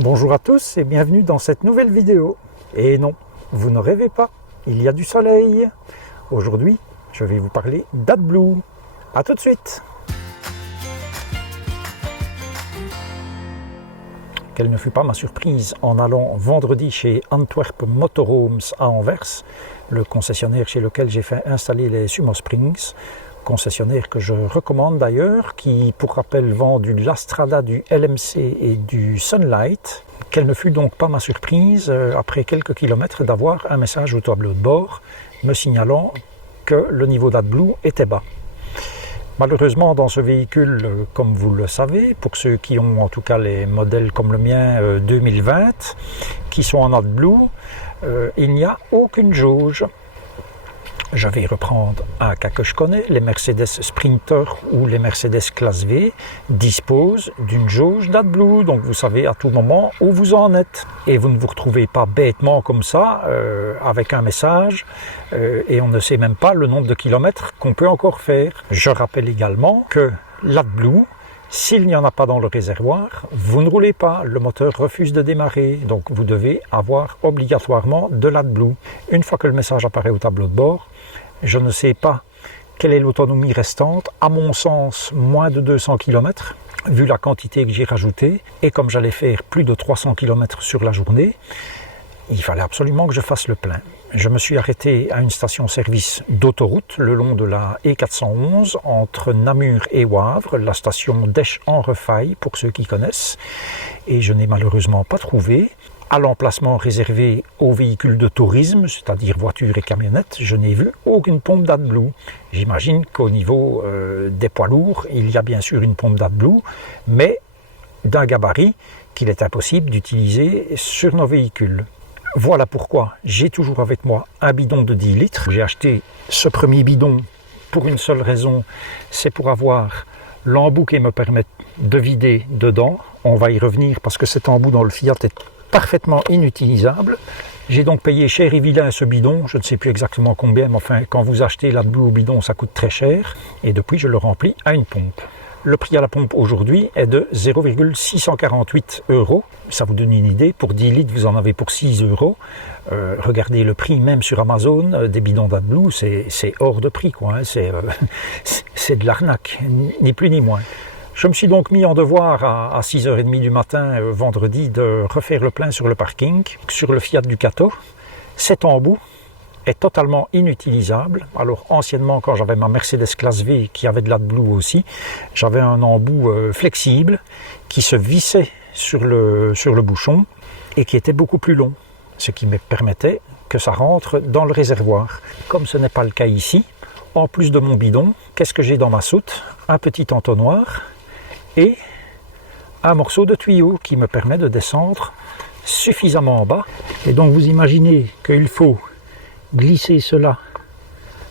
Bonjour à tous et bienvenue dans cette nouvelle vidéo. Et non, vous ne rêvez pas, il y a du soleil. Aujourd'hui, je vais vous parler d'AdBlue. A tout de suite. Quelle ne fut pas ma surprise en allant vendredi chez Antwerp Motorhomes à Anvers, le concessionnaire chez lequel j'ai fait installer les Sumo Springs, concessionnaire que je recommande d'ailleurs, qui pour rappel vend du Lastrada, du LMC et du Sunlight. Quelle ne fut donc pas ma surprise, après quelques kilomètres, d'avoir un message au tableau de bord me signalant que le niveau d'AdBlue était bas. Malheureusement, dans ce véhicule, comme vous le savez, pour ceux qui ont en tout cas les modèles comme le mien 2020, qui sont en AdBlue, il n'y a aucune jauge. Je vais reprendre un cas que je connais, les Mercedes Sprinter ou les Mercedes Classe V disposent d'une jauge d'AdBlue, donc vous savez à tout moment où vous en êtes. Et vous ne vous retrouvez pas bêtement comme ça, avec un message, et on ne sait même pas le nombre de kilomètres qu'on peut encore faire. Je rappelle également que l'AdBlue, s'il n'y en a pas dans le réservoir, vous ne roulez pas, le moteur refuse de démarrer, donc vous devez avoir obligatoirement de l'AdBlue. Une fois que le message apparaît au tableau de bord, je ne sais pas quelle est l'autonomie restante, à mon sens moins de 200 km, vu la quantité que j'ai rajoutée, et comme j'allais faire plus de 300 km sur la journée, il fallait absolument que je fasse le plein. Je me suis arrêté à une station-service d'autoroute le long de la E411 entre Namur et Wavre, la station d'Esch-en-Refaille pour ceux qui connaissent, et je n'ai malheureusement pas trouvé. À l'emplacement réservé aux véhicules de tourisme, c'est-à-dire voitures et camionnettes, je n'ai vu aucune pompe d'AdBlue. J'imagine qu'au niveau des poids lourds, il y a bien sûr une pompe d'AdBlue, mais d'un gabarit qu'il est impossible d'utiliser sur nos véhicules. Voilà pourquoi j'ai toujours avec moi un bidon de 10 litres. J'ai acheté ce premier bidon pour une seule raison, c'est pour avoir l'embout qui me permet de vider dedans. On va y revenir parce que cet embout dans le Fiat est parfaitement inutilisable. J'ai donc payé cher et vilain ce bidon, je ne sais plus exactement combien, mais enfin quand vous achetez l'AdBlue au bidon ça coûte très cher, et depuis je le remplis à une pompe. Le prix à la pompe aujourd'hui est de 0,648 €. Ça vous donne une idée, pour 10 litres vous en avez pour 6 €. Regardez le prix même sur Amazon, des bidons d'AdBlue, c'est hors de prix, quoi, hein. C'est de l'arnaque, ni plus ni moins. Je me suis donc mis en devoir à 6h30 du matin vendredi de refaire le plein sur le parking, sur le Fiat Ducato. Cet embout est totalement inutilisable. Alors anciennement, quand j'avais ma Mercedes Classe V qui avait de l'AdBlue aussi, j'avais un embout flexible qui se vissait sur le bouchon et qui était beaucoup plus long, ce qui me permettait que ça rentre dans le réservoir. Comme ce n'est pas le cas ici, en plus de mon bidon, qu'est-ce que j'ai dans ma soute? Un petit entonnoir et un morceau de tuyau qui me permet de descendre suffisamment bas. Et donc vous imaginez qu'il faut glisser cela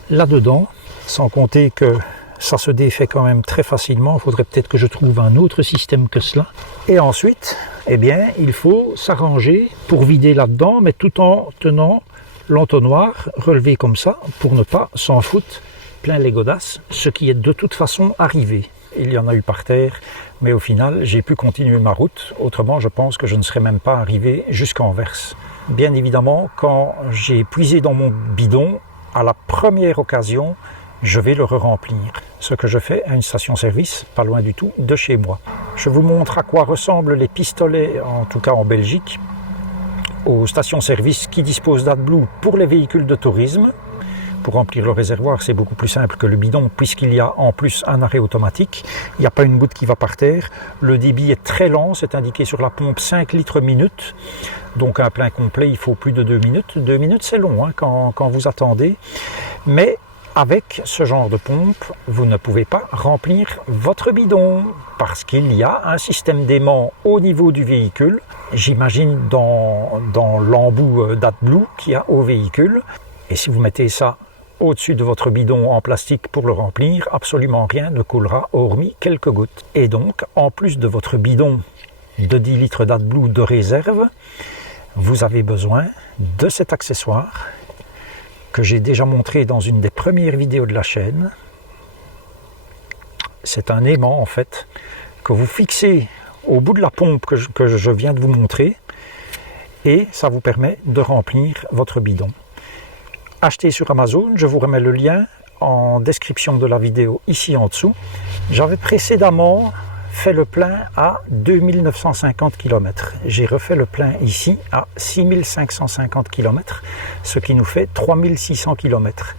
là-dedans, sans compter que ça se défait quand même très facilement. Il faudrait peut-être que je trouve un autre système que cela. Et ensuite, eh bien, il faut s'arranger pour vider là-dedans, mais tout en tenant l'entonnoir relevé comme ça, pour ne pas s'en foutre plein les godasses, ce qui est de toute façon arrivé. Il y en a eu par terre, mais au final, j'ai pu continuer ma route. Autrement, je pense que je ne serais même pas arrivé jusqu'à Anvers. Bien évidemment, quand j'ai puisé dans mon bidon, à la première occasion, je vais le re-remplir. Ce que je fais à une station-service, pas loin du tout de chez moi. Je vous montre à quoi ressemblent les pistolets, en tout cas en Belgique, aux stations-service qui disposent d'AdBlue pour les véhicules de tourisme. Pour remplir le réservoir, c'est beaucoup plus simple que le bidon, puisqu'il y a en plus un arrêt automatique. Il n'y a pas une goutte qui va par terre. Le débit est très lent, c'est indiqué sur la pompe 5 litres minute. Donc un plein complet, il faut plus de 2 minutes. 2 minutes, c'est long hein, quand vous attendez. Mais avec ce genre de pompe, vous ne pouvez pas remplir votre bidon, parce qu'il y a un système d'aimant au niveau du véhicule. J'imagine dans l'embout d'AdBlue qu'il y a au véhicule. Et si vous mettez ça au-dessus de votre bidon en plastique pour le remplir, absolument rien ne coulera hormis quelques gouttes. Et donc, en plus de votre bidon de 10 litres d'AdBlue de réserve, vous avez besoin de cet accessoire que j'ai déjà montré dans une des premières vidéos de la chaîne. C'est un aimant en fait que vous fixez au bout de la pompe que je viens de vous montrer et ça vous permet de remplir votre bidon. Achetez sur Amazon, je vous remets le lien en description de la vidéo ici en dessous. J'avais précédemment fait le plein à 2950 km. J'ai refait le plein ici à 6550 km, ce qui nous fait 3600 km.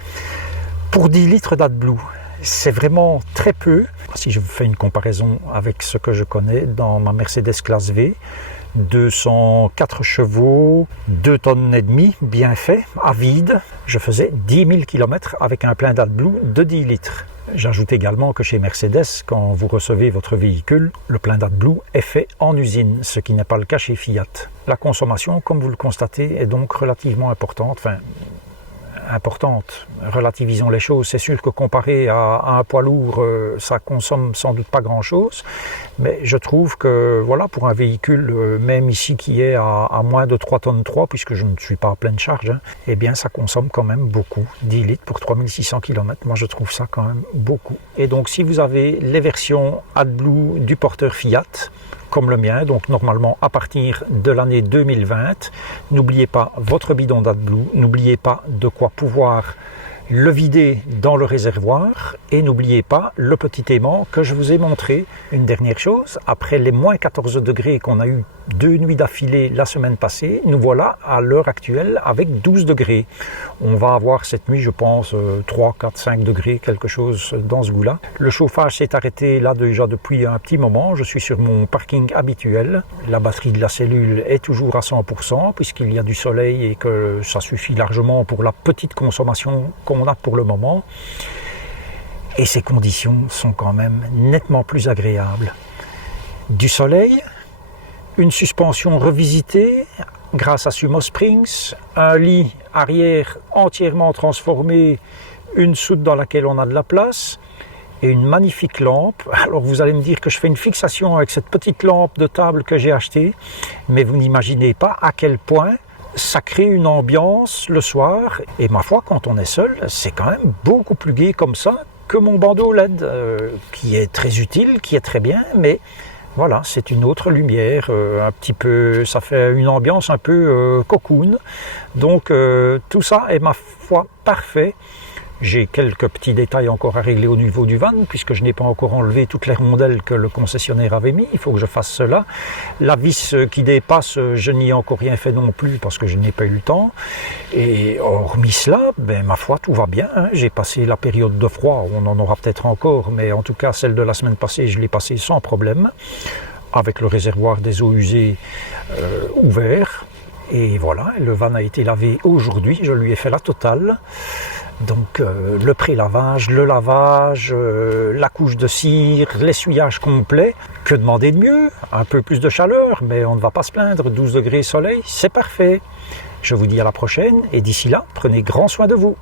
Pour 10 litres d'AdBlue, c'est vraiment très peu. Si je vous fais une comparaison avec ce que je connais dans ma Mercedes classe V, 204 chevaux, 2 tonnes et demie, bien fait, à vide. Je faisais 10 000 km avec un plein d'AdBlue de 10 litres. J'ajoute également que chez Mercedes, quand vous recevez votre véhicule, le plein d'AdBlue est fait en usine, ce qui n'est pas le cas chez Fiat. La consommation, comme vous le constatez, est donc relativement importante. Relativisons les choses. C'est sûr que comparé à un poids lourd, ça consomme sans doute pas grand-chose, mais je trouve que voilà, pour un véhicule, même ici qui est à moins de 3 tonnes 3, puisque je ne suis pas à pleine charge, eh bien ça consomme quand même beaucoup. 10 litres pour 3600 km, moi je trouve ça quand même beaucoup. Et donc si vous avez les versions AdBlue du porteur Fiat, comme le mien, donc normalement à partir de l'année 2020, n'oubliez pas votre bidon d'AdBlue, n'oubliez pas de quoi pouvoir le vider dans le réservoir et n'oubliez pas le petit aimant que je vous ai montré. Une dernière chose, après les moins 14 degrés qu'on a eu 2 nuits d'affilée la semaine passée, nous voilà à l'heure actuelle avec 12 degrés. On va avoir cette nuit, je pense, 3, 4, 5 degrés, quelque chose dans ce goût-là. Le chauffage s'est arrêté là déjà depuis un petit moment. Je suis sur mon parking habituel. La batterie de la cellule est toujours à 100% puisqu'il y a du soleil et que ça suffit largement pour la petite consommation qu'on a pour le moment. Et ces conditions sont quand même nettement plus agréables. Du soleil, une suspension revisitée grâce à Sumo Springs, un lit arrière entièrement transformé, une soute dans laquelle on a de la place et une magnifique lampe. Alors vous allez me dire que je fais une fixation avec cette petite lampe de table que j'ai achetée, mais vous n'imaginez pas à quel point ça crée une ambiance le soir. Et ma foi, quand on est seul, c'est quand même beaucoup plus gai comme ça que mon bandeau LED, qui est très utile, qui est très bien, mais voilà, c'est une autre lumière, un petit peu, ça fait une ambiance un peu cocoon. Donc tout ça est ma foi parfait. J'ai quelques petits détails encore à régler au niveau du van, puisque je n'ai pas encore enlevé toutes les rondelles que le concessionnaire avait mis. Il faut que je fasse cela. La vis qui dépasse, je n'y ai encore rien fait non plus, parce que je n'ai pas eu le temps. Et hormis cela, ben, ma foi, tout va bien, hein. J'ai passé la période de froid, on en aura peut-être encore, mais en tout cas, celle de la semaine passée, je l'ai passée sans problème, avec le réservoir des eaux usées ouvert. Et voilà, le van a été lavé aujourd'hui, je lui ai fait la totale. Donc le pré-lavage, le lavage, la couche de cire, l'essuyage complet. Que demander de mieux? Un peu plus de chaleur, mais on ne va pas se plaindre. 12 degrés soleil, c'est parfait. Je vous dis à la prochaine et d'ici là, prenez grand soin de vous.